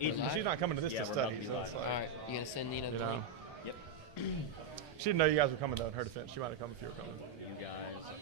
She's not coming to this to study. So it's All like, right, you gonna send Nina you the know. link? Yep. She didn't know you guys were coming though. In her defense, she might have come if you were coming. You guys are.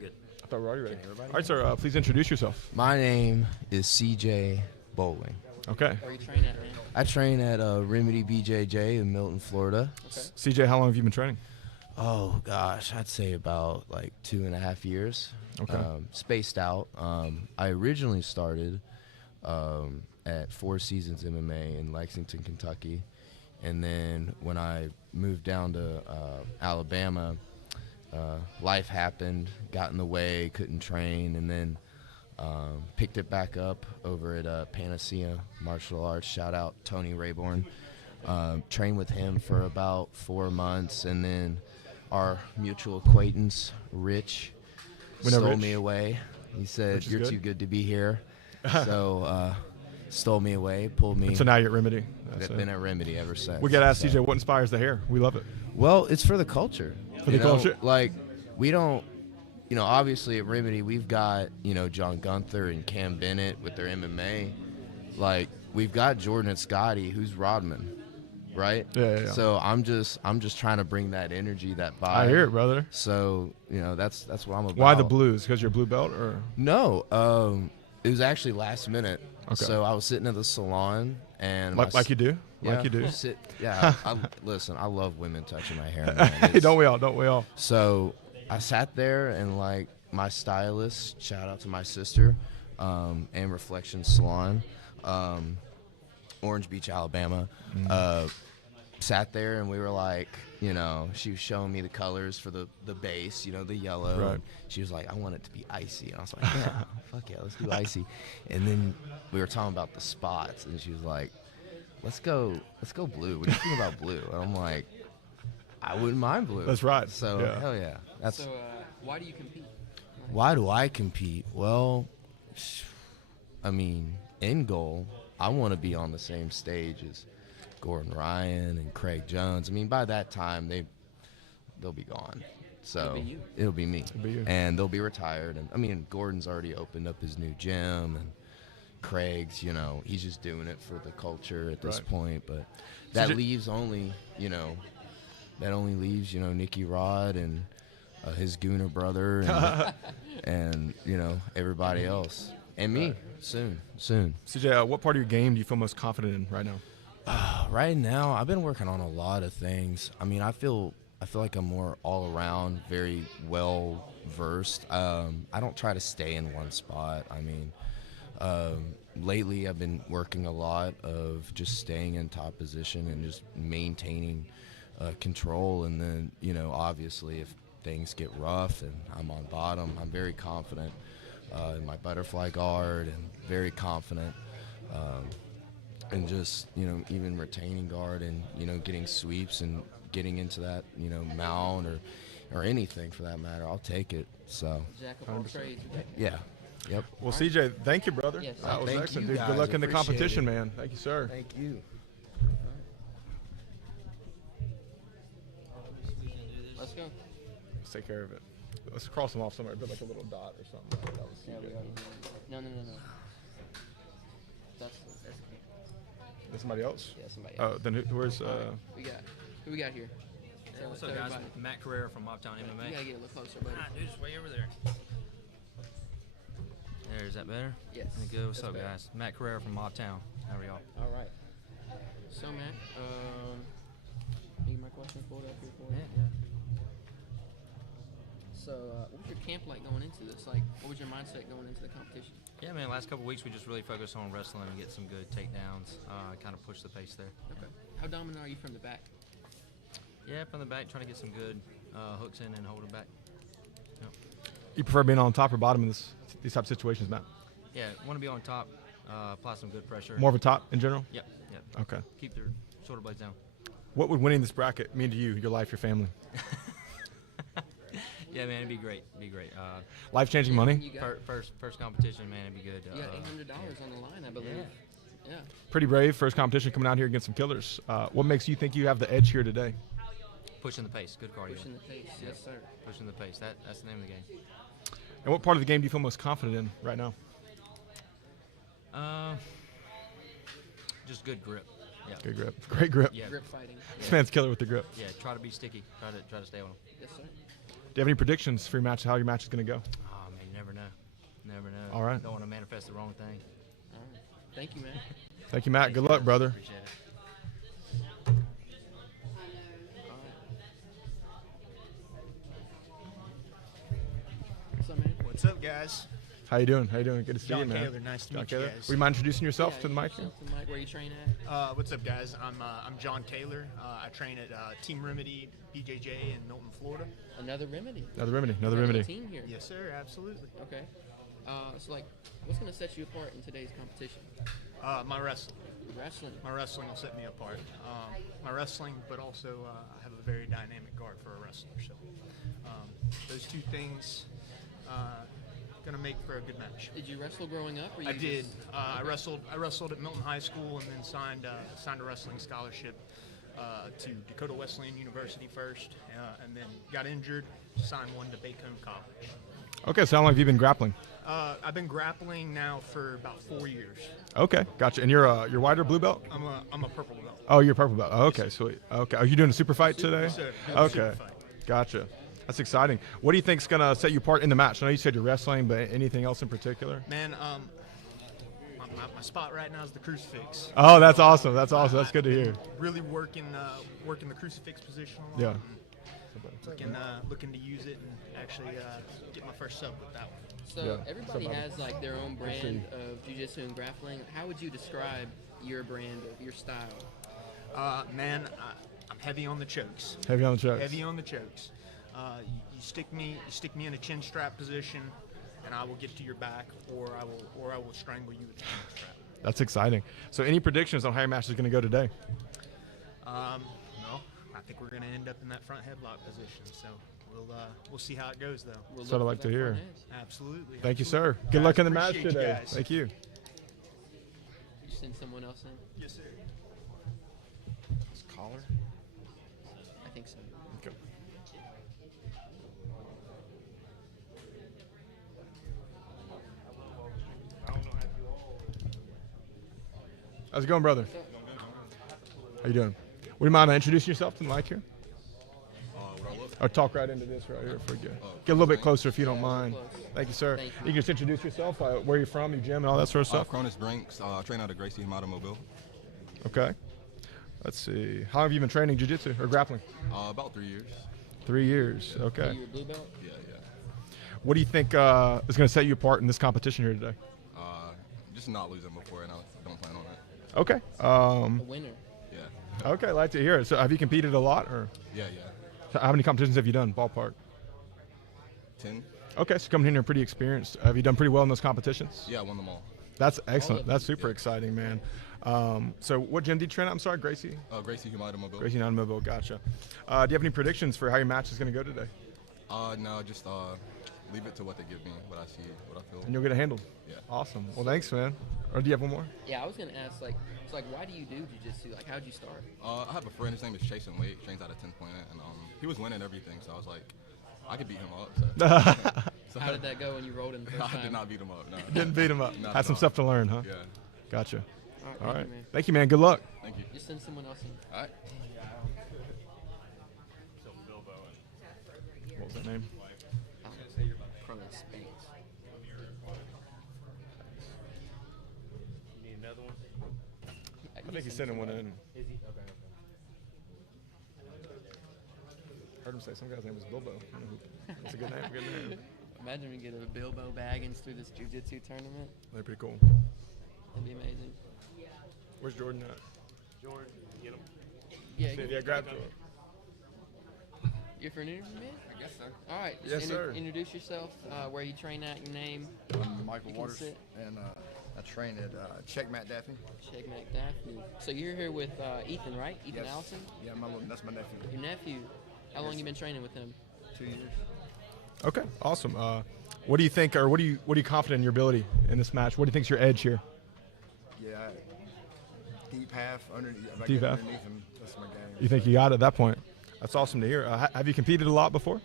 Good. I thought we were already ready. All right, sir. Please introduce yourself. My name is CJ Bowling. Okay. Where you train at, man? I train at Remedy BJJ in Milton, Florida. Okay. CJ, how long have you been training? Oh gosh, I'd say about like 2.5 years. Okay. Spaced out. I originally started at Four Seasons MMA in Lexington, Kentucky, and then when I moved down to Alabama, life happened, got in the way, couldn't train, and then picked it back up over at Panacea Martial Arts. Shout out Tony Rayborn. Trained with him for about 4 months, and then our mutual acquaintance, Rich, stole me away. He said, "You're too good to be here." So stole me away, pulled me. And so now you're at Remedy. I've been at Remedy ever since. We got to ask CJ, what inspires the hair? We love it. Well, it's for the culture. For the culture? Like, we don't, obviously at Remedy, we've got, John Gunther and Cam Bennett with their MMA. Like, we've got Jordan and Scotty, who's Rodman, right? Yeah. So I'm just trying to bring that energy, that vibe. I hear it, brother. So, that's what I'm about. Why the blues? Because you're a blue belt, or? No, it was actually last minute. Okay. So I was sitting at the salon and like you do? Yeah, like you do? Listen, I love women touching my hair. Hey, don't we all? So I sat there and like my stylist, shout out to my sister, and Reflection Salon, Orange Beach, Alabama, sat there and we were like, she was showing me the colors for the base, the yellow. Right. And she was like, I want it to be icy. And I was like, yeah, fuck yeah, let's do icy. And then we were talking about the spots, and she was like, let's go blue. What do you think about blue? And I'm like, I wouldn't mind blue. That's right. So Yeah. hell yeah. So why do you compete? Why do I compete? Well, I mean, end goal, I want to be on the same stage as Gordon Ryan and Craig Jones. I mean, by that time they'll be gone. So it'll be me. It'll be you. And they'll be retired. And I mean, Gordon's already opened up his new gym, and Craig's, he's just doing it for the culture at this point. But that leaves only, Nicky Rod and his Gooner brother and everybody else. And me, soon. CJ, what part of your game do you feel most confident in right now? Right now, I've been working on a lot of things. I mean, I feel like I'm more all around, very well versed. I don't try to stay in one spot. I mean, lately I've been working a lot of just staying in top position and just maintaining control. And then, obviously if things get rough and I'm on bottom, I'm very confident in my butterfly guard and very confident and just, even retaining guard and, getting sweeps and getting into that, mount or anything for that matter. I'll take it. So, Jack of all trades. yeah. Yep. Well, CJ, thank you, brother. Yes. That was Thank excellent, you dude. Good guys. luck in the Appreciate competition, it. man. Thank you, sir. Thank you. Let's go. Let's take care of it. Let's cross them off somewhere, but like a little dot or something. That was Yeah, we CJ. already did. No. That's There's somebody else? yeah, somebody Oh, else. then where's Who we got here? Hey, Tell- what's tell up, guys? everybody. Matt Carrera from Mobtown You MMA. gotta get a little closer, buddy. Dude, just way over there. There, is that better? Yes. Good. What's that's up, better. guys? Matt Carrera from Mobtown. How are y'all? All right. So, Matt, get my question pulled up here for you. Yeah. So, what was your camp like going into this? Like, what was your mindset going into the competition? Yeah, man. Last couple weeks we just really focused on wrestling and get some good takedowns. Kind of push the pace there. Okay. How dominant are you from the back? Yeah, from the back, trying to get some good hooks in and hold them back. Yep. You prefer being on top or bottom in these type of situations, Matt? Yeah, want to be on top, apply some good pressure. More of a top in general? Yep. Okay. Keep their shoulder blades down. What would winning this bracket mean to you, your life, your family? Yeah, man, it'd be great. Life-changing money? You got, First competition, man, it'd be good. you got $800 on the line, I believe. Yeah. Pretty brave. First competition coming out here against some killers. What makes you think you have the edge here today? Pushing the pace, good cardio. Pushing the pace. Yes, sir. Pushing the pace. That's the name of the game. And what part of the game do you feel most confident in right now? Just good grip. Yeah. Good grip. Great grip. Yeah. Grip fighting. This man's killer with the grip. Yeah. Try to be sticky. Try to stay on them. Yes, sir. Do you have any predictions for your match, how your match is going to go? Oh man, you never know. Never know. All right. Don't want to manifest the wrong thing. All right. Thank you, man. Thank you, Matt. Good luck, brother. Appreciate it. What's up, man? What's up, guys? How you doing? How you doing? Good to see John you, man. Kaler, nice to John meet you Kaler. guys. Would you mind introducing yourself Yeah, to the mic here? yourself to the mic. Where you train at? What's up, guys? I'm John Kaler. I train at Team Remedy BJJ in Milton, Florida. Another remedy. Another remedy. Another Got a remedy. Team here. Yes, sir. Absolutely. Okay. So, like, what's going to set you apart in today's competition? My wrestling. Wrestling. My wrestling will set me apart. My wrestling, but also I have a very dynamic guard for a wrestler. So those two things gonna make for a good match. Did you wrestle growing up? Or you I did. just- I Okay. wrestled at Milton High School and then signed a wrestling scholarship to Dakota Wesleyan University first, and then got injured. Signed one to Bacone College. Okay, so how long have you been grappling? I've been grappling now for about 4 years. Okay, gotcha. And you're white or blue belt? I'm a purple belt. Oh, you're purple belt. Oh, okay, sweet. Okay, are you doing a super fight today? Yes, sir. Okay, Super fight. gotcha. That's exciting. What do you think's gonna set you apart in the match? I know you said you're wrestling, but anything else in particular? Man, my spot right now is the crucifix. Oh, that's awesome. That's awesome. That's good to hear. Really working the crucifix position a lot. Yeah. Looking to use it and actually get my first sub with that one. So Yeah. everybody Somebody. has like their own see. brand of jiu-jitsu and grappling. How would you describe your brand of your style? Man, I'm heavy on the chokes. Heavy on the chokes. Heavy on the chokes. You stick me in a chin strap position, and I will get to your back, or I will strangle you with the chin strap. That's exciting. So, any predictions on how your match is gonna go today? No, I think we're gonna end up in that front headlock position. So we'll see how it goes, though. We'll That's what I look like for to that hear. front edge. Absolutely. Thank you, sir. absolutely. Good Guys, luck in the match appreciate you today. guys. Thank you. You send someone else in? Yes, sir. Collar? I think so. Okay. How's it going, brother? How you doing? Would you mind introducing yourself to the mic here? Or talk right into this right here for you. Get a little bit closer if you don't mind. close. Thank you, sir. Thank You can just introduce yourself, where you're from, your gym, and all that sort of stuff. Cronus Brinks, train out of Gracie Automobile. Okay. Let's see. How long have you been training jiu-jitsu or grappling? About 3 years. 3 years. Are Okay. you a blue belt? Yeah. What do you think is going to set you apart in this competition here today? Just not losing before, and I don't plan on it. Okay. A winner. Yeah. Okay. Like to hear it. So, have you competed a lot, or Yeah. how many competitions have you done? Ballpark. 10? Okay. So, coming in here pretty experienced. Have you done pretty well in those competitions? Yeah, I won them all. That's excellent. That's super exciting, man. So what gym do you train at? I'm sorry, Gracie. Gracie Humida Mobile. Gracie Non-Mobile. Gotcha. Do you have any predictions for how your match is going to go today? No, just leave it to what they give me, what I see, what I feel. And you'll get it handled. Yeah. Awesome. Well, thanks, man. Or do you have one more? Yeah, I was gonna ask like, it's like, why do you do jiu-jitsu? Like, how'd you start? I have a friend. His name is Chase and Wade. Trains out of 10 Point, and he was winning everything. So I was like, I could beat him up. So, How did that go when you rolled in the first I time? did not beat him up. No. Didn't beat him up. Not Had at some all. stuff to learn, huh? Yeah. Gotcha. All Thank right. you, man. Thank you, man. Good luck. Thank you. Just send someone else in. All right. What was that name? From the Space. I think he's sending one in. Heard him say some guy's name was Bilbo. That's a good name. Good name. Imagine we get a Bilbo Baggins through this jiu-jitsu tournament. They're pretty cool. That'd be amazing. Where's Jordan at? Yeah, Yeah, grab Jordan. you're for an interview, man? I guess so. All right. Yes, sir. Introduce yourself, where you train at, your name. I'm Michael You can Waters, sit. and I train at Check Matt Daphne. Check McDaphne. So you're here with Ethan, right? Ethan Yes. Allison? Yeah, that's my nephew. Your nephew. How long you been training with him? 2 years. Okay, awesome. What do you think, or what are you confident in your ability in this match? What do you think's your edge here? Yeah, deep half, underneath. If I Deep get half? underneath him, that's my game. You think you got it at that point? That's awesome to hear. Have you competed a lot before?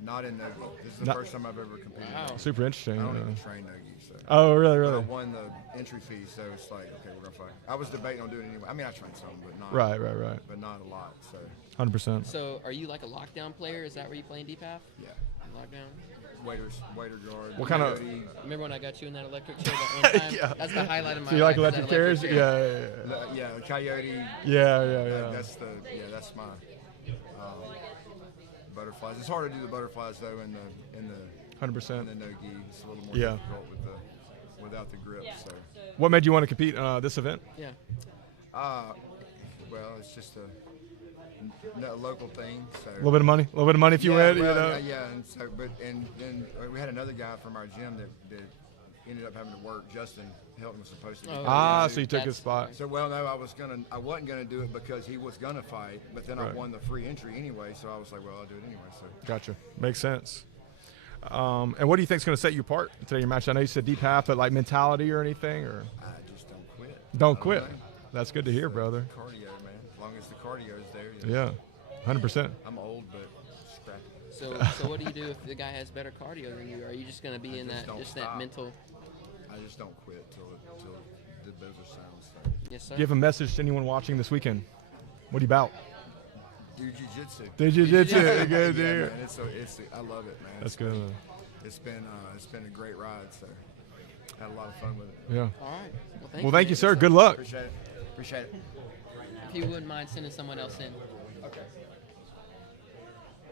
Not in Nogi. This is the Not- first time I've ever competed. Wow. Super interesting. I don't even train Nogi, so. Oh, really, I really? won the entry fee, so it's like, okay, we're gonna fight. I was debating on doing it anyway. I mean, I trained some, but not. Right. But not a lot. So 100%. So are you like a lockdown player? Is that where you play in deep half? yeah, Lockdown? waiter guard. What kind of- coyote, Remember when I got you in that electric chair that one time? Yeah. That's the highlight of my So you like life, is electric that chairs? chair. Yeah. coyote. Yeah. That's my butterflies. It's hard to do the butterflies though in the 100%. no gi. It's a little more Yeah. difficult without the grip. So, What made you want to compete this event? Yeah. well, it's just a local thing. So A little bit of money, if you win. You well, know. yeah, and so and then we had another guy from our gym that ended up having to work. Justin Hilton was supposed to be. Oh, Ah, yeah. so you took his That's- spot. So no, I wasn't gonna do it because he was gonna fight, but then Right. I won the free entry anyway, so I was like, well, I'll do it anyway. So Gotcha. Makes sense. And what do you think's going to set you apart today? Your match. I know you said deep half, but like mentality or anything, or I just don't quit. don't I quit. know. That's good to hear, brother. Cardio, man. As long as the cardio is there. You know. Yeah, 100%. I'm old, but scrappy. So what do you do if the guy has better cardio than you? Are you just gonna be I in just that don't that stop. mental? I just don't quit till the buzzer sounds. So. Yes, sir. Give a message to anyone watching this weekend. What are you about? Do jiu-jitsu. Do jiu-jitsu. Yeah. Good to Yeah, hear. man. I love it, man. That's good. It's been a great ride. So had a lot of fun with it. Yeah. All right. Well, Well, thank you, man. sir. Good luck. Appreciate it. Appreciate it. If you wouldn't mind sending someone else in. Okay.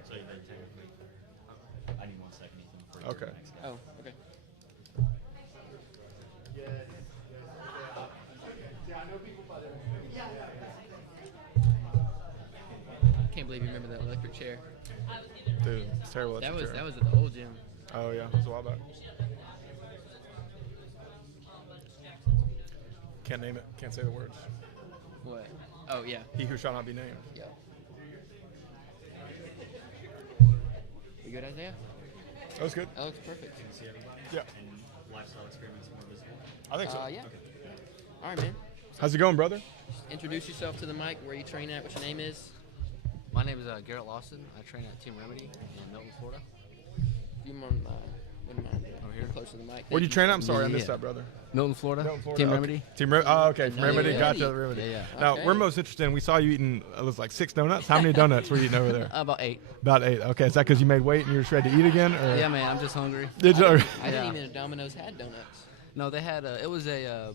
So you then technically, I need 1 second, Ethan. For Okay. your next guy. Oh, okay. Can't believe you remember that electric chair. Dude, it's terrible. That electric was chair. at the old gym. Oh yeah, that's a while back. Can't name it. Can't say the words. What? Oh yeah. He who shall not be named. Yeah. You good, Isaiah? That was good. That looks perfect. See everybody? Yeah. And lifestyle experiments more visible. I think so. Yeah. All right, man. How's it going, brother? Introduce yourself to the mic. Where you train at? What your name is? My name is Garrett Lawson. I train at Team Remedy in Milton, Florida. You wouldn't mind Over being here? close to the mic. Where do you Thank train at? I'm sorry, I missed Yeah. that, brother. Milton, Florida. Milton, Florida. Team Okay. Remedy. Team Remedy. Oh, okay. From Yeah, Remedy. yeah. Gotcha. Remedy. Yeah, yeah. Now, Okay. we're most interested in, we saw you eating, it was like 6 donuts. How many donuts were you eating over there? About 8. About 8. Okay. Is that because you made weight and you were just ready to eat again? Or? Yeah, man. I'm just hungry. Did you? I didn't Yeah. even know Domino's had donuts. No, they had it was a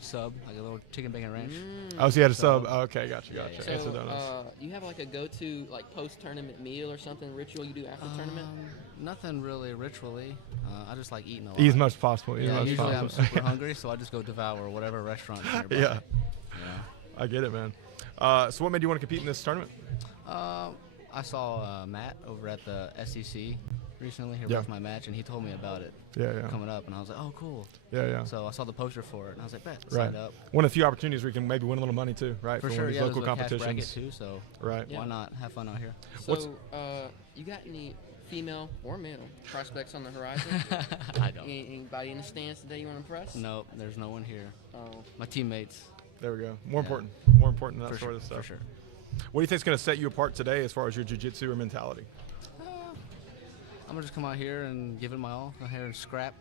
sub, like a little chicken bacon ranch. Oh, so you had a sub. Oh, okay. Gotcha. Yeah, Gotcha. yeah. Answer donuts. Do you have like a go-to like post-tournament meal or something ritual you do after tournament? Nothing really ritually. I just like eating a lot. Eat as much as possible. Eat as Yeah, much as usually I'm possible. super hungry, so I just go devour whatever restaurant nearby. Yeah. Yeah. I get it, man. So what made you want to compete in this tournament? I saw Matt over at the SEC recently here Yeah. for my match, and he told me about it Yeah, yeah. coming up, and I was like, oh, cool. Yeah, yeah. So I saw the poster for it, and I was like, bet, Right. signed up. One of the few opportunities where you can maybe win a little money too, right? For one sure, of these yeah, local there's a cash bracket competitions. too, so Right. Yeah. why not have fun out here? So, you got any female or male prospects on the horizon? I don't. Anybody in the stands today you want to impress? No, there's no one here. Oh, My teammates. There we go. More Yeah. important. More important than that For sort sure, of stuff. for sure. What do you think is going to set you apart today as far as your jiu-jitsu or mentality? I'm gonna just come out here and give it my all. Come out here and scrap.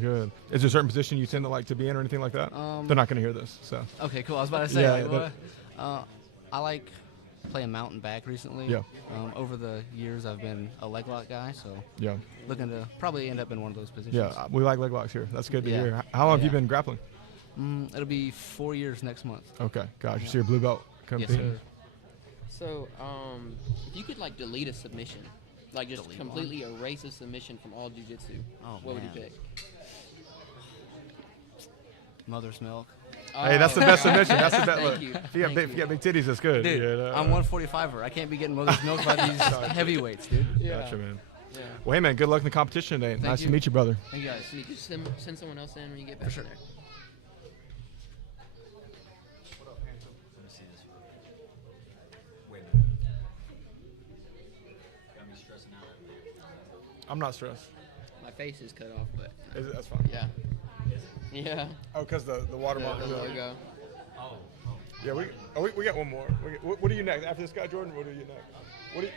Good. Is there a certain position you tend to like to be in or anything like that? They're not going to hear this, so. Okay, cool. I was about to say, Yeah, like, that- what? I like playing mountain back recently. Yeah. Over the years, I've been a leg lock guy, so Yeah. looking to probably end up in one of those positions. Yeah, we like leg locks here. That's good to Yeah. hear. How long have you Yeah. been grappling? It'll be 4 years next month. Okay, gosh, you see your blue belt Yes, competing. sir. so if you could like delete a submission, like just Delete completely erase a submission from all jiu-jitsu, Oh, what would you man. pick? Mother's milk. Hey, that's the best Oh, submission. That's the best. thank Look, you. if you got Thank big, if you got big titties, that's good. Dude, you know? I'm 145er. I can't be getting mother's milk by these heavyweights, dude. Yeah. Gotcha, man. Yeah. Well, hey, man, good luck in the competition today. Nice you. to meet you, brother. Thank you guys. So you could send someone else in when you get back sure. there. Let me see this. Wait a minute. Got me stressing out over there. I'm not stressed. My face is cut off, but That's fine. yeah. Yeah. Oh, because the watermark. The logo. Oh. Yeah, we got one more. What are you next? After this guy, Jordan, what are you next? What are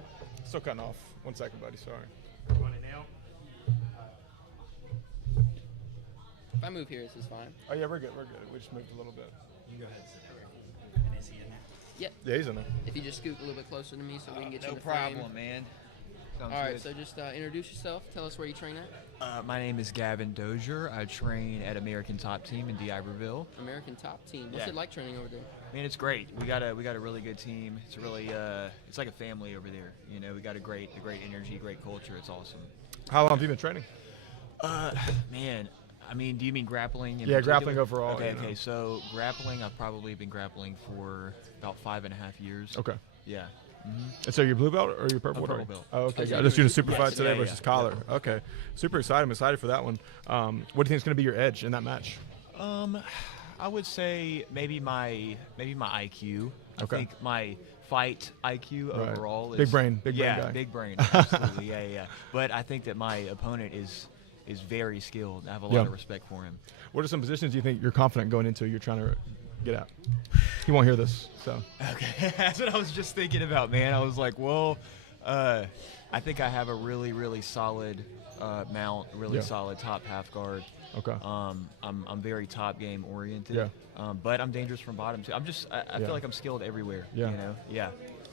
you, still cutting off. 1 second, buddy. Sorry. If I move here, this is fine. Oh, yeah, we're good. We're good. We just moved a little bit. You go ahead and sit there. And is he in there? Yep. Yeah, he's in there. If you just scoot a little bit closer to me so we can get you in No the frame. problem, man. Sounds All right, good. so just introduce yourself. Tell us where you train at. My name is Gavin Dozier. I train at American Top Team in D'Iberville. American Top Team. What's Yeah. it like training over there? Man, it's great. We got a really good team. It's really it's like a family over there. You know, we got a great energy, great culture. It's awesome. How long have you been training? Man, I mean, do you mean grappling? in Yeah, particular? grappling overall, Okay, you know. okay. So grappling, I've probably been grappling for about 5.5 years. Okay. Yeah. And so you're blue belt or you're purple? I'm belt? purple belt. Oh, okay. Oh, so Yeah, you're just doing a a super super- fight today yeah, versus yeah. collar. Okay. Super excited. I'm excited for that one. What do you think is going to be your edge in that match? I would say maybe my IQ. I Okay. think my fight IQ Right. overall is Big brain guy. Yeah, big brain. Absolutely. yeah. But I think that my opponent is very skilled. I have a lot Yeah. of respect for him. What are some positions you think you're confident going into? You're trying to get at. He won't hear this, so. Okay, that's what I was just thinking about, man. I was like, well, I think I have a really solid mount, really Yeah. solid top half guard. Okay. I'm very top game oriented. Yeah. But I'm dangerous from bottom too. I Yeah. feel like I'm skilled everywhere. Yeah. You know. Yeah.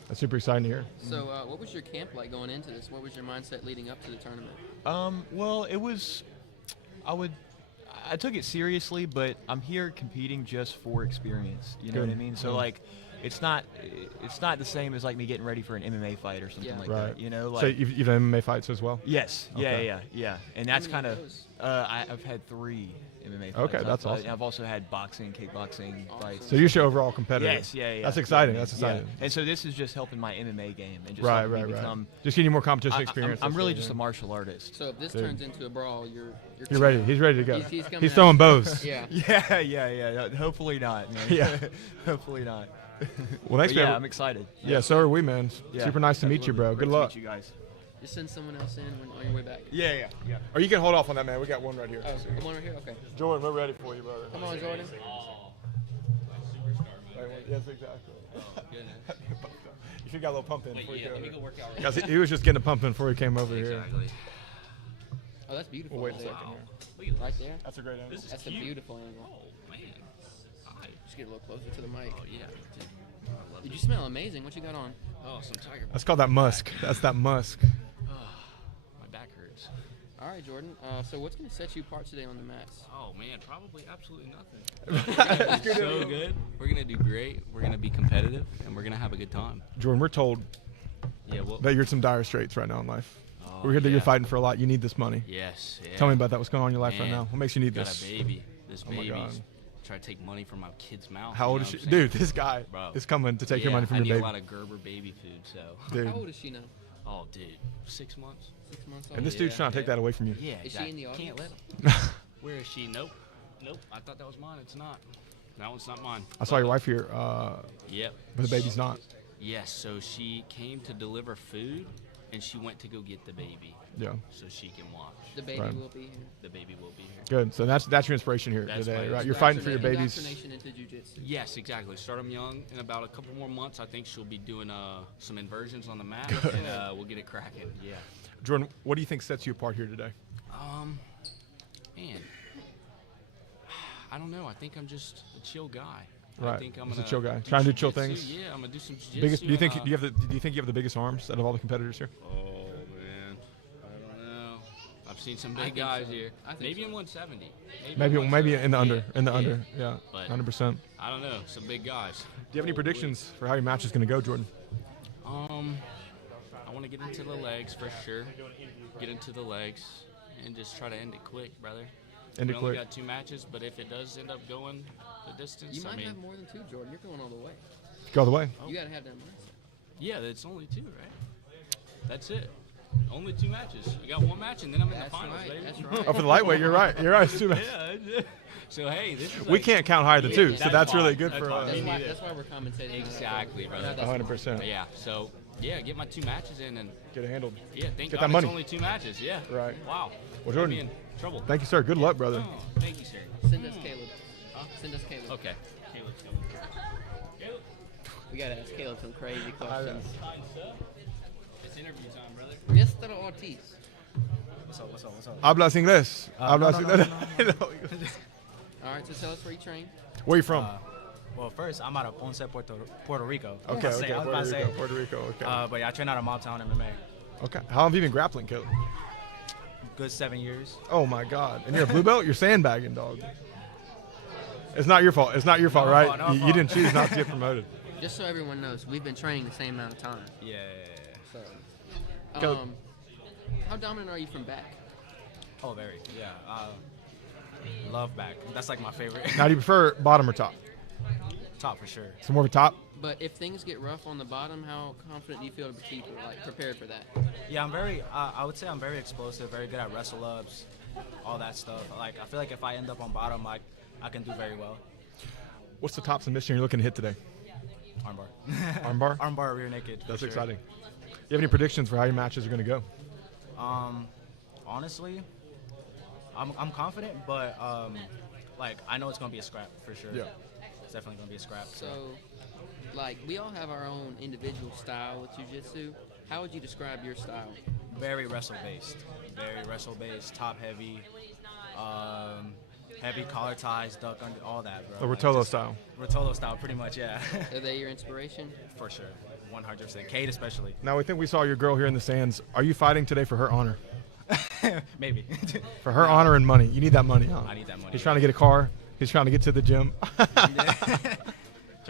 That's super exciting to hear. So, what was your camp like going into this? What was your mindset leading up to the tournament? Well, it was. I took it seriously, but I'm here competing just for experience. You know what I Good. mean? So Yeah. like, it's not the same as like me getting ready for an MMA fight or something Yeah. like Right. that. You know, like. So you've done MMA fights as well? Yes. Okay. Yeah. And that's many kind of of. those? I've had 3 MMA fights. Okay, that's awesome. I've also had boxing, kickboxing fights. So you're your overall competitor. Yes, yeah. That's exciting. Yeah, That's yeah. exciting. And so this is just helping my MMA game and just Right. helping me become. Just getting you more competition I- experience. I'm that's really it, just yeah. a martial artist. So, if this Dude. turns into a brawl, you're You're ready. He's ready to go. He's coming He's out. throwing bows. Yeah. Yeah. Hopefully not, man. Yeah. Hopefully not. Well, thanks, But yeah, man. I'm excited. Yeah, so are we, man. Yeah, Super nice to meet you, bro. absolutely. Good Great to luck. meet you guys. Just send someone else in on your way back. Yeah. Or you can hold off on that, man. We got one right here. Oh, come on right here. Okay. Jordan, we're ready for you, brother. Come on, Jordan. Yes, exactly. You should got a little pump in before you Let me go work out. Guys, he was just getting a pump in before he came over here. Exactly. Oh, that's beautiful. We'll wait a right there. second here. Look at Right this. there. That's a great angle. That's a beautiful angle. Oh man. Hi. Just get a little closer to the mic. Oh yeah. Dude. I love Did it. you smell amazing? What you got on? Oh, some tiger. That's called that musk. That's that musk. My back hurts. All right, Jordan. So what's going to set you apart today on the mats? Oh man, probably absolutely nothing. So good. We're gonna do great. We're gonna be competitive, and we're gonna have a good time. Jordan, we're told Yeah. Well. that you're in some dire straits right now in life. Oh, We're heard that yeah. you're fighting for a lot. You need this money. Yes. Yeah. Tell me about that. What's going on in your life right Man, now? What makes you need got this? a baby. This Oh my baby's God. try to take money from my kid's mouth. How you old know is what she? I'm saying? Dude, this guy Bro. is coming to take your Yeah, money from I your need baby. a lot of Gerber baby food, so. Dude. How old is she now? Oh, dude, 6 months. 6 months old. And this dude's trying to take that away from you. Yeah, Is she in the Can't audience? let him. Where is she? Nope. I thought that was mine. It's not. That one's not mine. I saw your wife here, Yep. but the baby's not. Yes, so she came to deliver food, and she went to go get the baby. Yeah. So she can watch. The baby Right. will be here. The baby will be here. Good. So that's your inspiration here That's today, my right? You're fighting for your babies. Indoctrination into jiu-jitsu. Yes, exactly. Start them young. In about a couple more months, I think she'll be doing some inversions on the mat, and we'll get it cracking. Yeah. Jordan, what do you think sets you apart here today? Man, I don't know. I think I'm just a chill guy. Right. I think I'm Just a gonna chill guy. do Trying to do chill jiu-jitsu. things? Yeah, I'm gonna do some jiu-jitsu. Biggest? Do you think and, you have the biggest arms out of all the competitors here? Oh man, I don't know. I've seen some I big think guys so. here. I think Maybe so. in 170. Maybe in the under. Yeah, In the yeah. under. Yeah. But 100%. I don't know. Some big guys. Do you have any predictions for how your match is going to go, Jordan? I want to get into the legs for sure. Get into the legs and just try to end it quick, brother. End we it only quick. got 2 matches, but if it does end up going the distance, You might I mean, have more than 2, Jordan. You're going all the way. Go all the way. You gotta have that mindset. yeah, it's only 2, right? That's it. Only 2 matches. We got 1 match, and then I'm in the That's finals, right. baby. That's right. Oh, for the lightweight, you're right. You're right. It's too bad. Yeah. So hey, this is We like, can't count higher than Yeah, 2, so that's fine. really good That's for fine. us. Me neither. That's why we're commentating. Exactly, brother. That's 100%. But yeah. So yeah, get my 2 matches in, and Get it handled. yeah, thank Get God that money. it's only 2 matches. Yeah. Right. Wow. Well, I'd Jordan, be in trouble. Thank you, sir. Good luck, brother. Oh, thank you, sir. Send us Caleb. Send us Caleb. Okay. Caleb's coming. Caleb. We gotta ask Caleb some crazy questions. It's interview time, brother. Mr. Ortiz. What's up? Hablas inglés. Hablas no, inglés. All right, so tell us where you train. Where you from? Well, first, I'm out of Ponce, Puerto Rico. Okay, I was okay. about to say, Puerto Rico. Okay. but yeah, I train out of Mobtown MMA. Okay. How long have you been grappling, Caleb? Good 7 years. Oh my God! And you're a blue belt. You're sandbagging, dog. It's not your fault. It's not your fault, No right? fault, no You fault. didn't choose not to get promoted. Just so everyone knows, we've been training the same amount of time. Yeah. So, Caleb. how dominant are you from back? Oh, very. Yeah. Love back. That's like my favorite. Now, do you prefer bottom or top? Top for sure. So more of a top. But if things get rough on the bottom, how confident do you feel to keep like prepared for that? Yeah, I'm very. I would say I'm very explosive. Very good at wrestle ups, all that stuff. Like I feel like if I end up on bottom, I can do very well. What's the top submission you're looking to hit today? Armbar. Armbar. Armbar rear naked. for That's sure. exciting. You have any predictions for how your matches are going to go? Honestly, I'm confident, but like I know it's gonna be a scrap for sure. Yeah. It's definitely gonna be a scrap. So, like, we all have our own individual style with jiu-jitsu. How would you describe your style? Very wrestle based. Very wrestle based. Top heavy. Heavy collar ties, duck under, all that, bro. The Like, Rotolo just- style. Rotolo style, pretty much, yeah. Are they your inspiration? For sure, 100%. Kate especially. Now, we think we saw your girl here in the stands. Are you fighting today for her honor? Maybe. For her honor and money. You need that money, huh? I need that money, He's yeah. trying to get a car. He's trying to get to the gym. Trying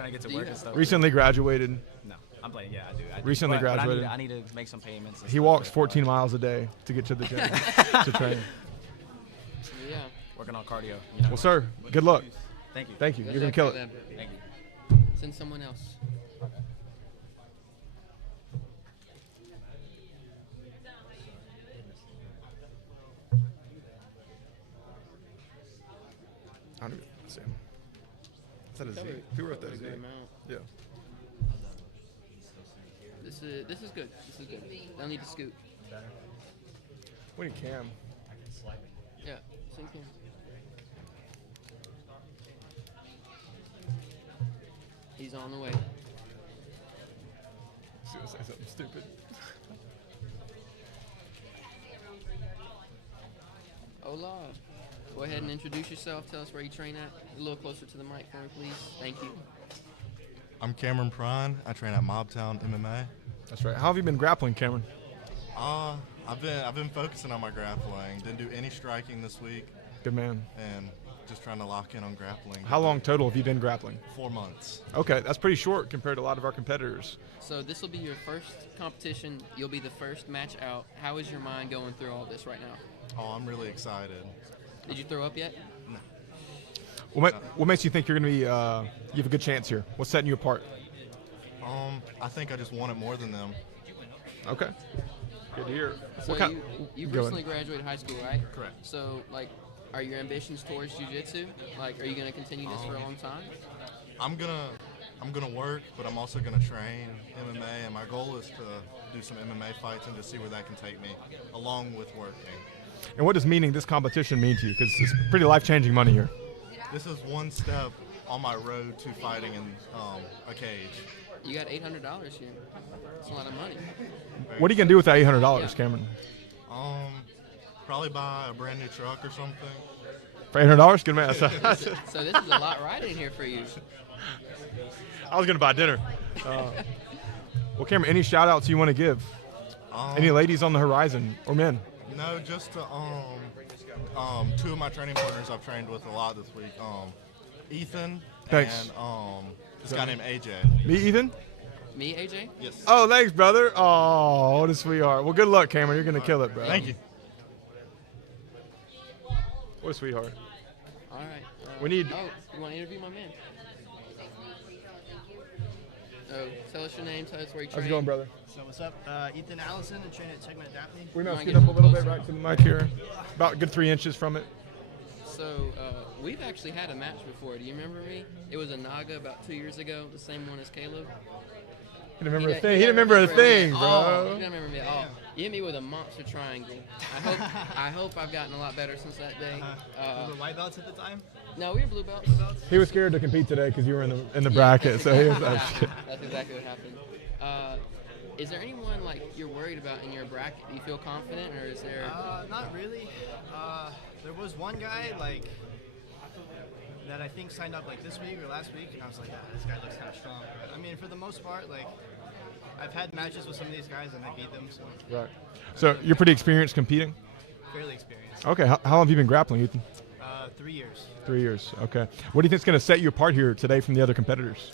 to get to work and stuff. Recently graduated. No, I'm playing. Yeah, I do. Recently but graduated. I need to make some payments. and He stuff, walks but, 14 miles a day to get to the gym to train. Yeah. Working on cardio. You know? Well, sir, good luck. Thank you. Thank you. Good You're going to luck kill to it. them. Thank you. Send someone else. I don't even see him. Is that a Z? Covered- Who wrote that covered a Z? good amount. Yeah. This is good. This is good. They'll need to scoot. We need Cam. Yeah. Sink in. He's on the way. He's going to say something stupid. Hola. Go ahead and introduce yourself. Tell us where you train at. A little closer to the mic for me, please. Thank you. I'm Cameron Prine. I train at Mobtown MMA. That's right. How have you been grappling, Cameron? I've been focusing on my grappling. Didn't do any striking this week, Good man. and just trying to lock in on grappling. How long total have you been grappling? 4 months. Okay, that's pretty short compared to a lot of our competitors. So this will be your first competition. You'll be the first match out. How is your mind going through all this right now? Oh, I'm really excited. Did you throw up yet? What makes you think you're going to be? You have a good chance here. What's setting you apart? I think I just want it more than them. Okay. Good to hear. So you recently graduated high school, right? Correct. So like, are your ambitions towards jiu-jitsu? Like, are you going to continue this for a long time? I'm gonna work, but I'm also gonna train MMA, and my goal is to do some MMA fights and just see where that can take me, along with working. And what does meaning this competition mean to you? Because it's pretty life-changing money here. This is one step on my road to fighting in a cage. You got $800 here. That's a lot of money. What are you gonna do with that $800, Cameron? Probably buy a brand new truck or something. For $800, good man. So this is a lot right in here for you. I was gonna buy dinner. Well, Cameron, any shout-outs you want to give? Any ladies on the horizon or men? No, just to two of my training partners I've trained with a lot this week. Ethan Thanks. and this guy named AJ. Me, Ethan? Me, AJ? Yes. Oh, thanks, brother. Oh, what a sweetheart. Well, good luck, Cameron. You're gonna kill it, bro. Thank you. What a sweetheart. All right. We need. Oh, you want to interview my man? Oh, tell us your name. Tell us where you train. How's it going, brother? So what's up? Ethan Allison, I train at Tegma Daphne. We might scoot up a little bit right to the mic here. About a good 3 inches from it. So we've actually had a match before. Do you remember me? It was a Naga about 2 years ago, the same one as Caleb. He didn't remember a thing. He didn't remember a thing, bro. Oh, he didn't remember me at all. You hit me with a monster triangle. I hope I've gotten a lot better since that day. We were white belts at the time? No, we were blue belts. He was scared to compete today because you were in the bracket, so he was. That's exactly what happened. Is there anyone like you're worried about in your bracket? Do you feel confident, or is there? Not really. There was one guy like that I think signed up like this week or last week, and I was like, this guy looks kind of strong. But I mean, for the most part, like I've had matches with some of these guys and I beat them. So. Right. So you're pretty experienced competing. Fairly experienced. Okay. How long have you been grappling, Ethan? 3 years. 3 years. Okay. What do you think is going to set you apart here today from the other competitors?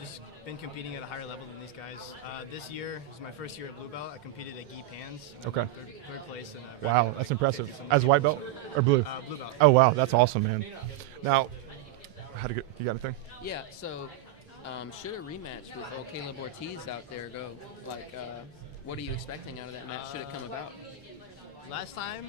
Just been competing at a higher level than these guys. This year is my first year at blue belt. I competed at Guy Pans. Okay. Third place. In Wow, that's impressive. As white belt or blue? Blue belt. Oh wow, that's awesome, man. Now, you got a thing? Yeah. So, should a rematch with Caleb Ortiz out there go? Like, what are you expecting out of that match? Should it come about? Last time,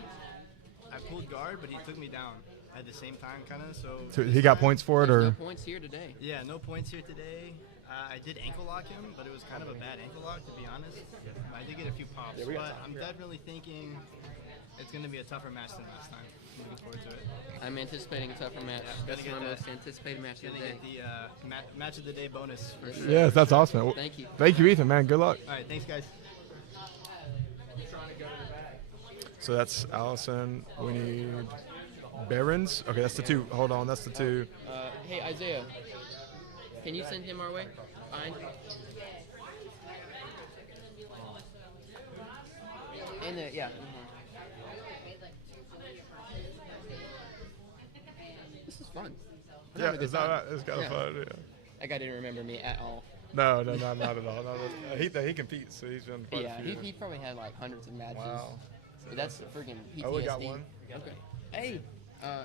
I pulled guard, but he took me down at the same time, kind of. So he got points for it, or? No points here today. Yeah, no points here today. I did ankle lock him, but it was kind of a bad ankle lock, to be honest. I did get a few pops, but I'm definitely thinking it's going to be a tougher match than last time. I'm looking forward to it. I'm anticipating a tougher match. That's my most anticipated match of the day. Get the match of the day bonus for sure. Yes, that's awesome. Well, thank you. Thank you, Ethan, man. Good luck. All right, thanks, guys. So that's Allison. We need Barons. Okay, that's the two. Hold on, that's the two. Hey, Isaiah. Can you send him our way? Fine. Yeah. This is fun. Yeah, it's kind of fun. Yeah. That guy didn't remember me at all. No, not at all. No, he competes, so he's been quite a few. He probably had like hundreds of matches. Wow. That's freaking PTSD. Oh, we got one. Okay. Hey.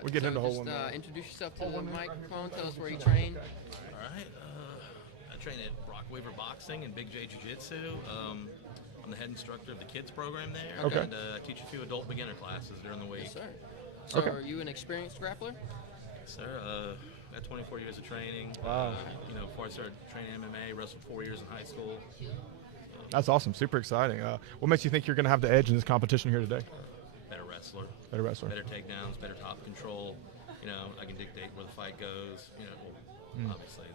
We get into whole one. Introduce yourself to the microphone. Tell us where you train. All right. I train at Brock Weaver Boxing and Big J Jiu-Jitsu. I'm the head instructor of the kids program there. Okay. And I teach a few adult beginner classes during the week. Yes, sir. So are you an experienced grappler? Yes, sir. I got 24 years of training. Wow. Before I started training MMA, wrestled 4 years in high school. That's awesome. Super exciting. What makes you think you're going to have the edge in this competition here today? Better wrestler. Better wrestler. Better takedowns, better top control. I can dictate where the fight goes. Obviously,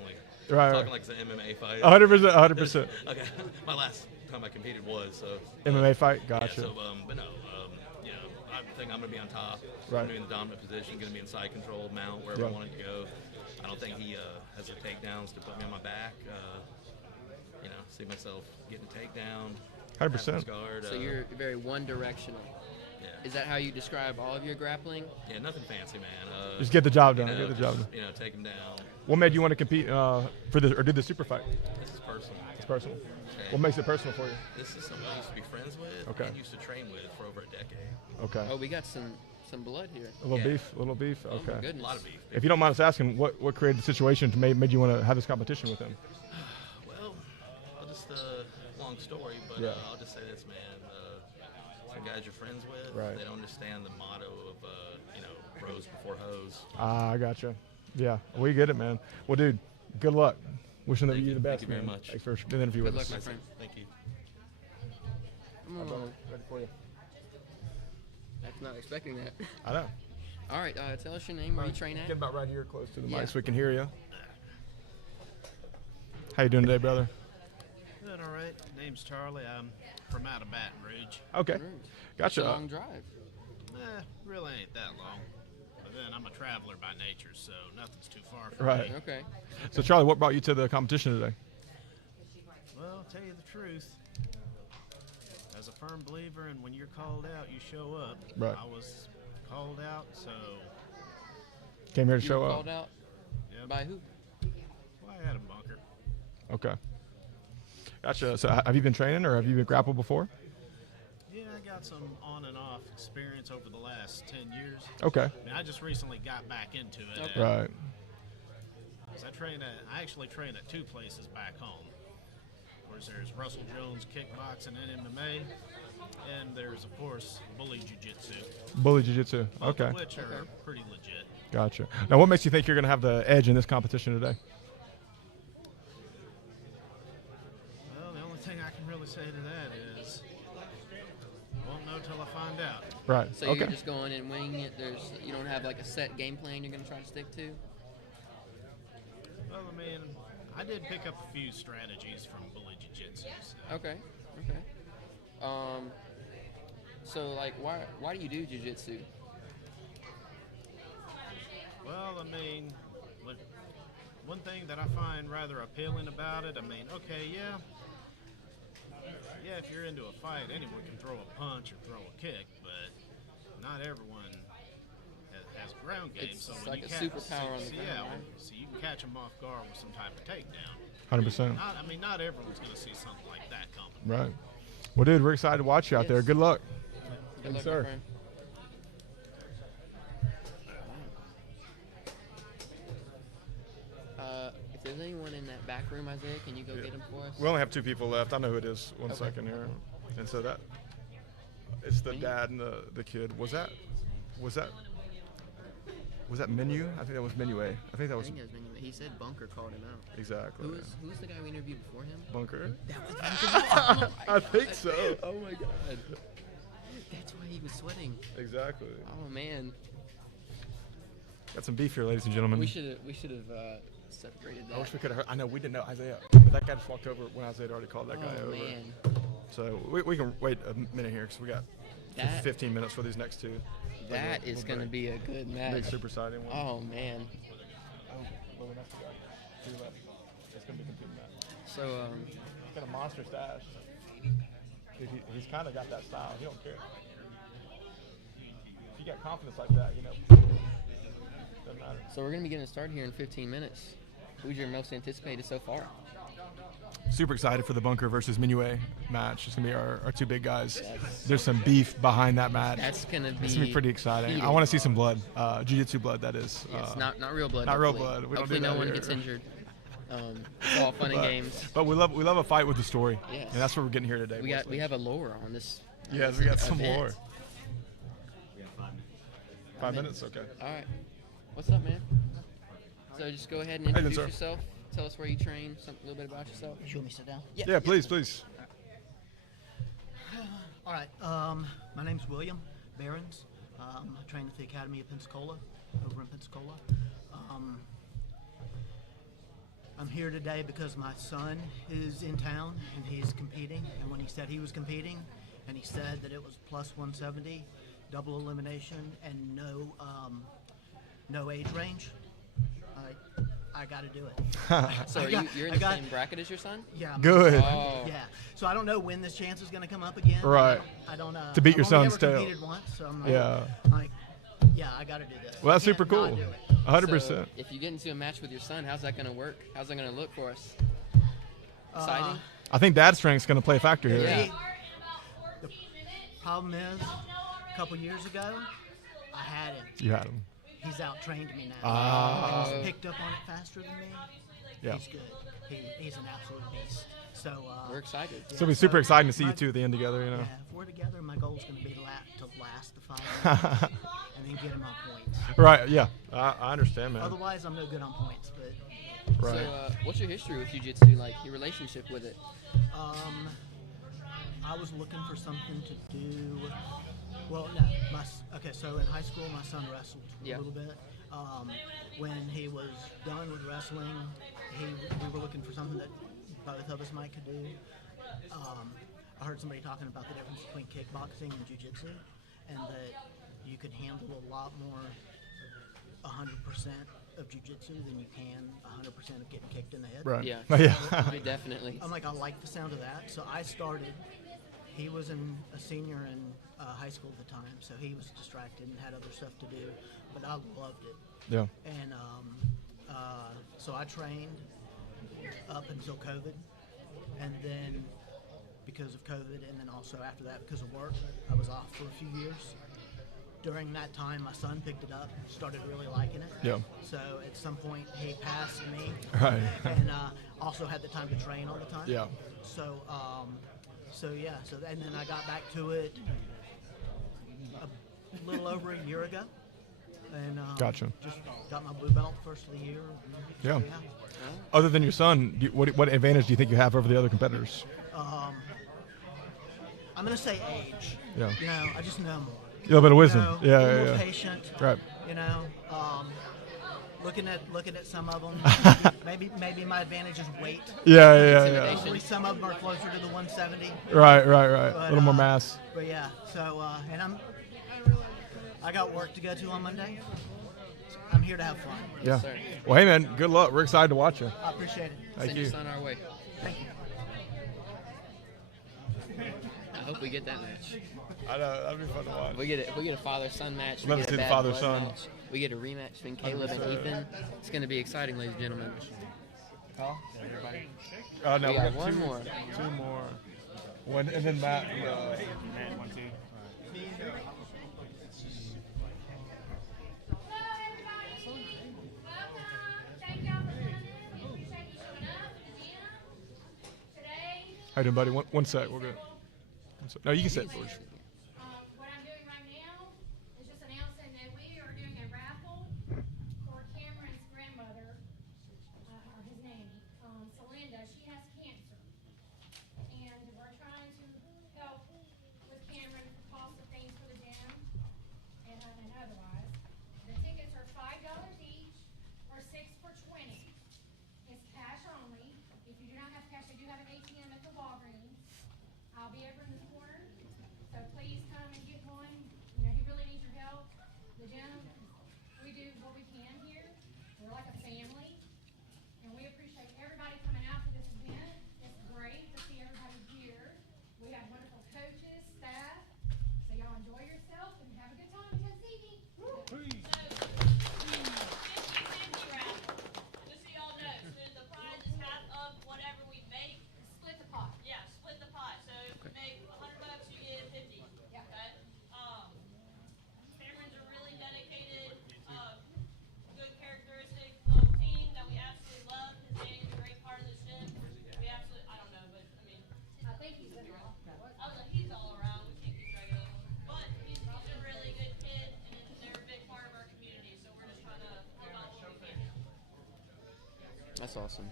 only talking like it's an MMA fight. 100%. Okay. My last time I competed was so. MMA fight. Gotcha. Yeah, but no, I think I'm going to be on top. Right. I'm going to be in the dominant position. Going to be in side control, mount wherever I want it to go. I don't think he has the takedowns to put me on my back. See myself getting a takedown. 100%. Guard, so you're very one-directional. Yeah. Is that how you describe all of your grappling? Yeah, nothing fancy, man. Just get the job done. Get the job done. Take him down. What made you want to compete for this or do the super fight? This is personal. It's personal. Okay. What makes it personal for you? This is someone I used to be friends with and used to train with for over a decade. Okay. Oh, we got some some blood here. A little beef. A little beef. Oh Okay. my goodness. A lot of beef. If you don't mind us asking, what created the situation to made you want to have this competition with him? Well, I'll just long story, but Yeah. I'll just say this, man. Some guys you're friends with, Right. they don't understand the motto of bros before hoes. I gotcha. Yeah, we get it, man. Well, dude, good luck. Wishing Thank you you. the best, Thank you very man. much. Thanks for doing the interview Good with luck, us. my friend. Thank you. Ready for you. That's not expecting that. I know. All right, tell us your name, where you train at. Get about right here, close to the Yeah. mic, so we can hear you. How you doing today, brother? Doing all right. Name's Charlie. I'm from out of Baton Rouge. Okay, It's gotcha. a long drive. Really ain't that long. But then I'm a traveler by nature, so nothing's too far from Right. me. Okay. So, Charlie, what brought you to the competition today? Well, tell you the truth. As a firm believer in when you're called out, you show up. Right. I was called out, so Came here to You show were up. called out Yep. by who? well, I had a bunker. Okay. Gotcha. So, have you been training, or have you been grappled before? Yeah, I got some on and off experience over the last 10 years. Okay. I mean, I just recently got back into it. Okay. Right. 'Cause I actually train at two places back home. Whereas there's Russell Jones Kickboxing and MMA, and there's of course Bully Jiu-Jitsu. Bully Jiu-Jitsu. Both Okay. of which are pretty legit. Gotcha. Now, what makes you think you're going to have the edge in this competition today? Well, the only thing I can really say to that is, won't know till I find out. Right. So okay. you're just going and winging it. You don't have like a set game plan you're gonna try to stick to. Well, I mean, I did pick up a few strategies from Bully Jiu-Jitsu. So. Okay. So like, why do you do jiu-jitsu? Well, I mean, one thing that I find rather appealing about it, I mean, okay, yeah, if you're into a fight, anyone can throw a punch or throw a kick, but not everyone has ground game. It's so when like you a catch, superpower on the ground, yeah, right? so you can catch them off guard with some type of takedown. 100%. Not everyone's going to see something like that coming. Right. Well, dude, we're excited to watch you out there. Yes. Good luck. Good luck, sir. my friend. If there's anyone in that back room, Isaiah, can you go get him for us? We only have two people left. I know who it is. One Okay. second here. And so it's the dad and the kid. Was that Menu? I think that was Menu A. I think that I was think it was Menu. He said Bunker called him out. exactly. Who's the guy we interviewed before him? Bunker? That was Bunker. I think so. Oh my god. That's why he was sweating. Exactly. Oh man. Got some beef here, ladies and gentlemen. We should have separated that. I wish we could have heard. I know we didn't know Isaiah, but that guy just walked over when Isaiah had already called that guy Oh, over. man. So we can wait a minute here because we got That- 15 minutes for these next two. That is going to be a good match. Big super exciting one. Oh man. Oh, well, we have to go. Two left. It's going to be a complete match. So He's got a monster stash. Dude, he's kind of got that style. He don't care. If you got confidence like that, doesn't matter. So we're going to be getting started here in 15 minutes. Who's your most anticipated so far? Super excited for the Bunker versus Minuet match. It's going to be our two big guys. There's some beef behind that match. That's going to be It's going to be pretty exciting. heated. I want to see some blood. Jiu-jitsu blood, that is. Yes, not real blood. Not real hopefully. blood. We don't Hopefully do no that one here. gets injured. It's all fun and games. But we love a fight with the story. Yes. And that's what we're getting here today. We have a lore on this. Yes, this we got some event. lore. We have 5 minutes. 5 minutes? Okay. All right. What's up, man? So just go ahead and How you doing, introduce sir? yourself. Tell us where you train, a little bit about yourself. You want me to sit down? Yeah, please, please. All right. My name's William Behrens. I train at the Academy of Pensacola, over in Pensacola. I'm here today because my son is in town and he's competing. And when he said he was competing, and he said that it was plus 170, double elimination, and no age range, I got to do it. So you're in the same bracket as your son? Yeah. Good. Oh. Yeah. So I don't know when this chance is going to come up again. Right. I don't know. To beat your I've only son's ever tail. competed once, so I'm Yeah. yeah, I got to do this. Well, that's I can't super cool. not do it. 100%. So if you get into a match with your son, how's that going to work? How's that going to look for us? Exciting? I think dad's strength's going to play a factor here. Yeah. The problem is, a couple years ago, I had him. You had him. He's out-trained me now. Ah. He's picked up on it faster than me. Yeah. He's good. He's an absolute beast. So we're excited. So it'll be super exciting to see you two at the end together. You know. Yeah, if we're together, my goal is going to be to last the fight and then get him on points. Right. Yeah. I understand, man. Otherwise, I'm no good on points. But Right. So, what's your history with jiu-jitsu? Like your relationship with it? I was looking for something to do. Well, no. Okay, so in high school, my son wrestled a little bit. When he was done with wrestling, we were looking for something that both of us might could do. I heard somebody talking about the difference between kickboxing and jiu-jitsu, and that you could handle a lot more 100% of jiu-jitsu than you can 100% of getting kicked in the head. Right. Yeah. Yeah. Definitely. I'm like, I like the sound of that, so I started. He was a senior in high school at the time, so he was distracted and had other stuff to do, but I loved it. Yeah. And so I trained up until COVID, and then because of COVID, and then also after that because of work, I was off for a few years. During that time, my son picked it up, started really liking it. Yeah. So at some point, he passed me. Right. And also had the time to train all the time. Yeah. So, yeah. So and then I got back to it a little over a year ago. And Gotcha. just got my blue belt first of the year. Yeah. So, Other than your son, what advantage do you think you have over the other competitors? I'm gonna say age. Yeah. You know, I just know more. A little bit of wisdom. You know, Yeah, a little yeah, more yeah. patient. Right. You know, looking at some of them, maybe my advantage is weight. Yeah. Probably some of them are closer to the 170. Right. But, A little more mass. But yeah, so and I got work to go to on Monday. I'm here to have fun. Yeah. Well, hey man, good luck. We're excited to watch you. I appreciate it. Thank Send you. your son our way. Thank you. I hope we get that match. I know, that'd be fun to watch. If we get a father-son match. Love we to get see a the bad father-son. blood match, we get a rematch between Caleb and Ethan. It's going to be exciting, ladies and gentlemen. No, We we got got one two more. Two more. One, and then Matt. How you doing, buddy? One sec. We're good. One sec. No, you can sit, George. What I'm doing right now is just announcing that we are doing a raffle for Cameron's grandmother, or his nanny, Celinda. She has cancer, and we're trying to help with Cameron for cost of things for the gym and otherwise. The tickets are $5 each, or 6 for $20. It's cash only. If you do not have cash, I do have an ATM at the Walgreens. I'll be over in the corner, so please come and get one. You know, he really needs your help. The gym, we do what we can here. We're like a family, and we appreciate everybody coming out to this event. It's great to see everybody here. We have wonderful coaches, staff, so y'all enjoy yourself and have a good time because it's evening. Just so y'all know, so the prize is half of whatever we make. Split the pot. Yeah, split the pot. So if we make $100, you get 50. Yeah. Okay. Cameron's a really dedicated, good characteristic little team that we absolutely love. His nanny's a great part of this gym. We absolutely, I don't know, but I mean, I think he's in all. I was like, he's all around. We can't keep track of him. But he's a really good kid, and they're a big part of our community. So we're just trying to help out what we can. That's awesome.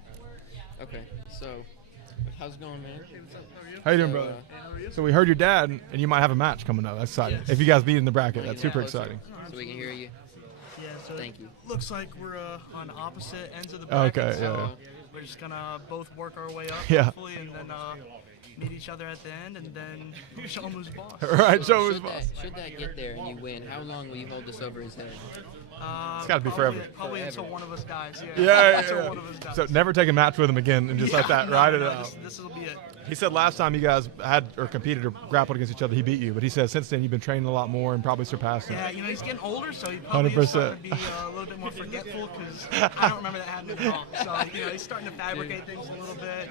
Okay, so how's it going, man? How you doing, So, brother? So we heard your dad, and you might have a match coming up. That's exciting. If you guys beat in the bracket, that's super exciting. So we can hear you. Yeah, so Thank you. looks like we're on opposite ends of the bracket. Okay, so yeah. we're just gonna both work our way up, Yeah. hopefully, and then meet each other at the end, and then show him who's boss. Right, show who's should boss. Should that get there and you win, how long will you hold this over his head? It's gotta be forever. Probably Forever. until one of us dies. Yeah. Until one of us dies. So never take a match with him again, and just let that ride it out. This will be it. He said last time you guys had or competed or grappled against each other, he beat you. But he said since then you've been training a lot more and probably surpassed him. Yeah, you know, he's getting older, so he probably is starting to be a little bit more forgetful because I don't remember that happening at all. So, you know, he's starting to fabricate things a little bit.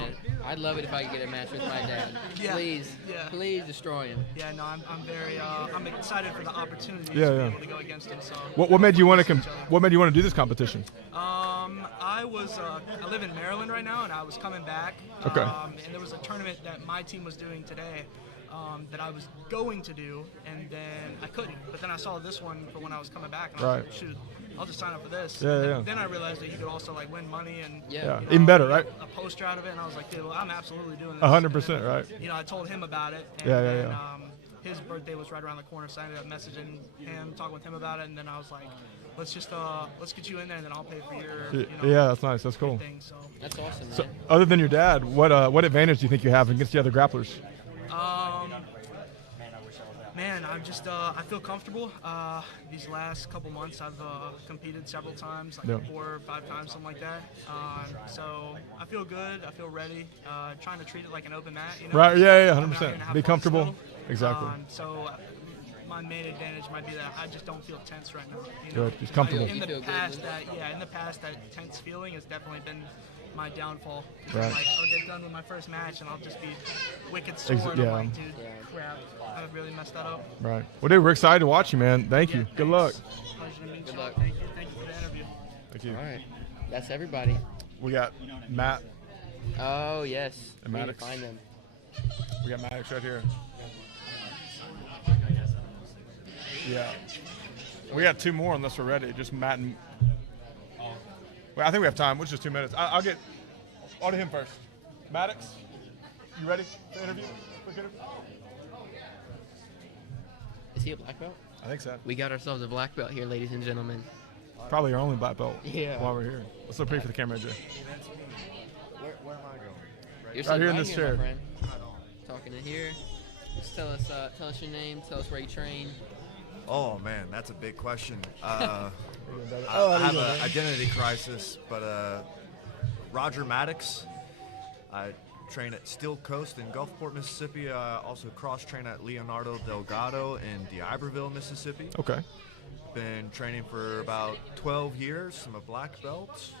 Man, I'd love it if I could get a match with my dad. Yeah. Please, Yeah. please destroy him. Yeah, no, I'm very I'm excited for the opportunity Yeah, to be yeah. able to go against him. So What made you want to What made you want to do this competition? I live in Maryland right now, and I was coming back. Okay. And there was a tournament that my team was doing today that I was going to do, and then I couldn't. But then I saw this one for when I was coming back, and I was Right. like, shoot, I'll just sign up for this. Yeah, And yeah. Then I realized that you could also like win money and Yeah. you know, Even better, right? A poster out of it, and I was like, dude, well, I'm absolutely doing this. 100%, And then, right. You know, I told him about it. And Yeah, yeah, then, yeah. His birthday was right around the corner, so I ended up messaging him, talking with him about it, and then I was like, let's get you in there, and then I'll pay for your, Yeah, that's nice. That's cool. thing. So That's awesome, So, man. other than your dad, what advantage do you think you have against the other grapplers? Man, I'm just I feel comfortable. These last couple months, I've competed several times, like Yeah. 4 or 5 times, something like that. So I feel good. I feel ready. Trying to treat it like an open mat. You know? Right, yeah, yeah, Come out 100%. here and have Be fun comfortable. still. Exactly. My main advantage might be that I just don't feel tense right now. You Good, know? just comfortable. In You the feel good, past, man. in the past, that tense feeling has definitely been my downfall. Right. Like, I'll get done with my first match and I'll just be wicked sore. And yeah. I'm like, dude, crap, I really messed that up. Right. Well, dude, we're excited to watch you, man. Thank you. Good luck. Pleasure to meet Good you. luck. Thank you. Thank you for the interview. Thank you. All right, that's everybody. We got Matt. Oh yes, And we need to Maddox. find them. We got Maddox right here. Yeah. We got 2 more unless we're ready. Just Matt and. Well, I think we have time. Which is 2 minutes. I'll get. On to him first. Maddox, you ready to interview? Quick interview? Is he a black belt? I think so. We got ourselves a black belt here, ladies and gentlemen. Probably our only black belt. Yeah. While we're here. Let's look pretty for the camera, Jay. Where am I going? You're Right sitting here in this chair. my friend. Talking in here. Just tell us your name. Tell us where you train. Oh man, that's a big question. I Oh, have an identity crisis, but Roger Maddox. I train at Steel Coast in Gulfport, Mississippi. I also cross-train at Leonardo Delgado in D'Iberville, Mississippi. Okay. Been training for about 12 years. I'm a black belt,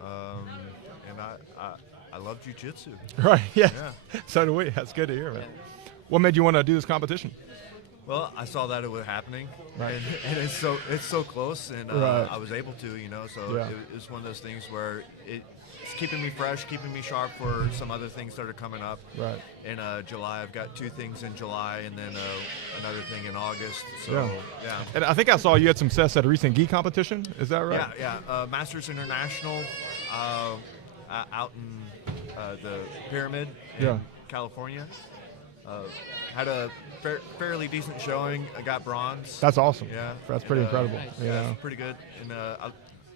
and I love jiu-jitsu. Right. Yeah. Yeah. So do we. That's good to hear, man. What made you want to do this competition? Well, I saw that it was happening, Right. and it's so close, and Right. I was able to, so Yeah. it's one of those things where it's keeping me fresh, keeping me sharp for some other things that are coming up. Right. In July, I've got 2 things in July, and then another thing in August. So yeah. And I think I saw you had some success at a recent gi competition. Is that right? Yeah. Masters International out in the Pyramid in Yeah. California. Had a fairly decent showing. I got bronze. That's awesome. Yeah. That's pretty incredible. Yeah, Yeah. it's pretty good. And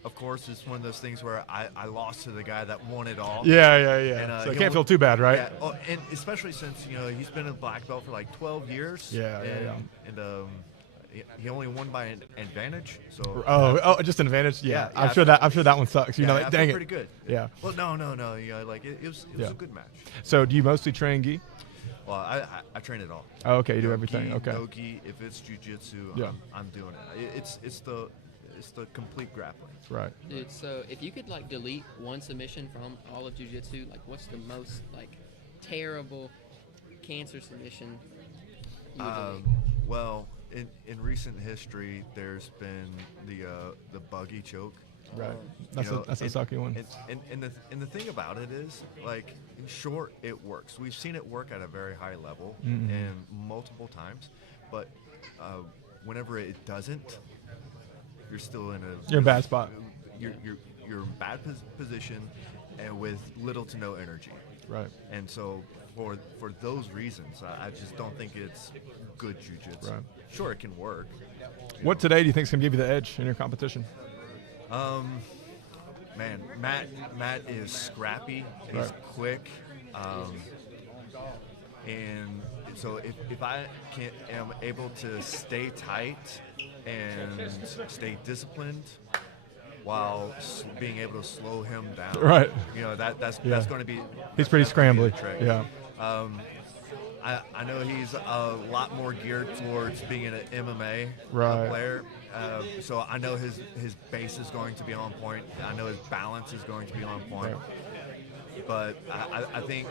of course, it's one of those things where I lost to the guy that won it all. Yeah. And, So it he can't feel too bad, right? Yeah. Oh, and especially since he's been a black belt for like 12 years. Yeah. And he only won by an advantage. So. Oh, just an advantage. Yeah. I'm sure that one sucks. You know, I like, feel dang it. pretty good. Yeah. Well, no. Like it was a good match. So do you mostly train gi? Well, I train it all. Oh, okay, you do No everything, gi, okay. No gi. If it's jiu-jitsu, Yeah. I'm doing it. It's the complete grappling. Right. Dude, so if you could like delete one submission from all of jiu-jitsu, like what's the most like terrible cancer submission you would delete? Well, in recent history, there's been the buggy choke. Right. That's a sucky one. And the thing about it is, like, in short, it works. We've seen it work at a very high level Mhm. and multiple times, but whenever it doesn't, you're still in You're in a bad spot. You're in bad position and with little to no energy. Right. And so for those reasons, I just don't think it's good jiu-jitsu. Right. Sure, it can work. What today do you think is going to give you the edge in your competition? Man, Matt is scrappy and he's Right. quick. And so if I am able to stay tight and stay disciplined while being able to slow him down, Right. That's Yeah. going to be. He's pretty that's gonna be the scrambly. trick. Yeah. I know he's a lot more geared towards being an MMA Right. player. So I know his base is going to be on point. I know his balance is going to be on point. Right. but I think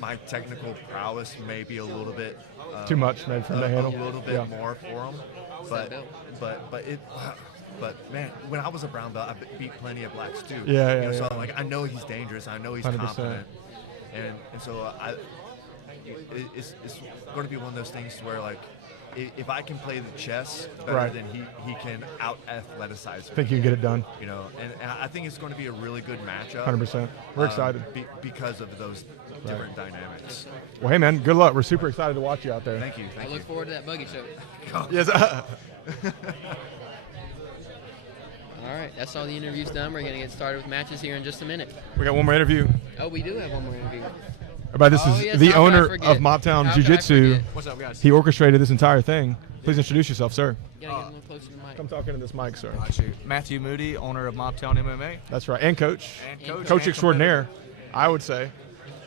my technical prowess may be a little bit Too much, maybe, from the handle. A little bit Yeah. more for him, but man, when I was a brown belt, I beat plenty of blacks too. Yeah, yeah, So yeah. like I know he's dangerous. I know he's 100%. confident, and so it's going to be one of those things where like if I can play the chess better Right. than he can out athletize. Think you can get it done. You know, and I think it's going to be a really good matchup. 100%. We're excited. Because of those different dynamics. Well, hey, man, good luck. We're super excited to watch you out there. Thank you. I look forward to that buggy show. Yes. All right, that's all the interviews done. We're going to get started with matches here in just a minute. We got one more interview. Oh, we do have one more interview. Everybody, this Oh, is yes, the how could I owner forget? of Mobtown How could I Jiu-Jitsu. forget? What's up, guys? He orchestrated this entire thing. Please introduce yourself, sir. You gotta get a little closer to the mic. Come talk into this mic, sir. Got you. Matthew Moody, owner of Mobtown MMA. That's right. And coach. And coach. Coach and extraordinaire, I would say.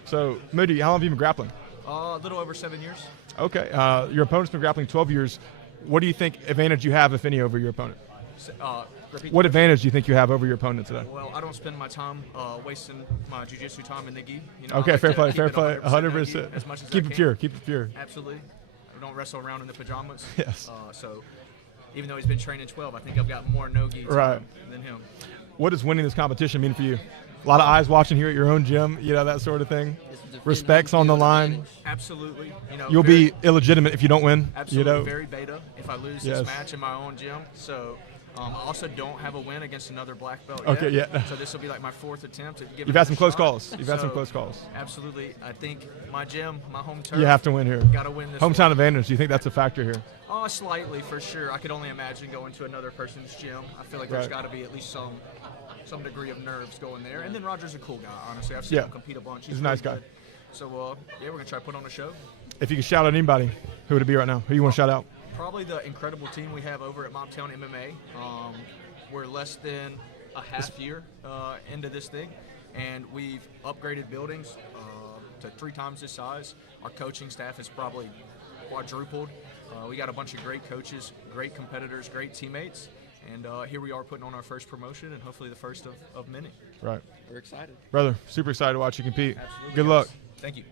So, Moody, how long have you been grappling? A little over 7 years. Okay. Your opponent's been grappling 12 years. What do you think advantage you have, if any, over your opponent? Repeat What the advantage do you think you have over your opponent today? Well, I don't spend my time wasting my jiu-jitsu time in the gi. You know, Okay, I like fair to play, keep fair it play, 100% 100%. as much as Keep I it can. pure, keep it pure. Absolutely. I don't wrestle around in the pajamas. Yes. So, even though he's been training 12, I think I've got more no-gi time Right. than him. What does winning this competition mean for you? A lot of eyes watching here at your own gym, you know, that sort of thing. Respect's on the line. Absolutely. You know, You'll very- be illegitimate if you don't win. Absolutely, You know? very beta if I lose Yes. this match in my own gym. So I also don't have a win against another black belt Okay, yet. yeah. So this will be like my 4th attempt at giving You've had it a some close shot. calls. You've had some So, close calls. Absolutely. I think my gym, my home turf. You have to win here. Got to win this Hometown one. advantage. Do you think that's a factor here? Slightly, for sure. I could only imagine going to another person's gym. I feel like there's Right. got to be at least some degree of nerves going there. And then Roger's a cool guy, honestly. I've seen Yeah. him compete a bunch. He's a nice pretty guy. good. So, yeah, we're going to try to put on a show. If you could shout out anybody, who would it be right now? Who you want to shout out? Probably the incredible team we have over at Mobtown MMA. We're less than a half year into this thing, and we've upgraded buildings to 3 times this size. Our coaching staff is probably quadrupled. We got a bunch of great coaches, great competitors, great teammates, and here we are putting on our first promotion, and hopefully the first of many. Right. We're excited. Brother, super excited to watch you compete. Absolutely, Good guys. luck. Thank you.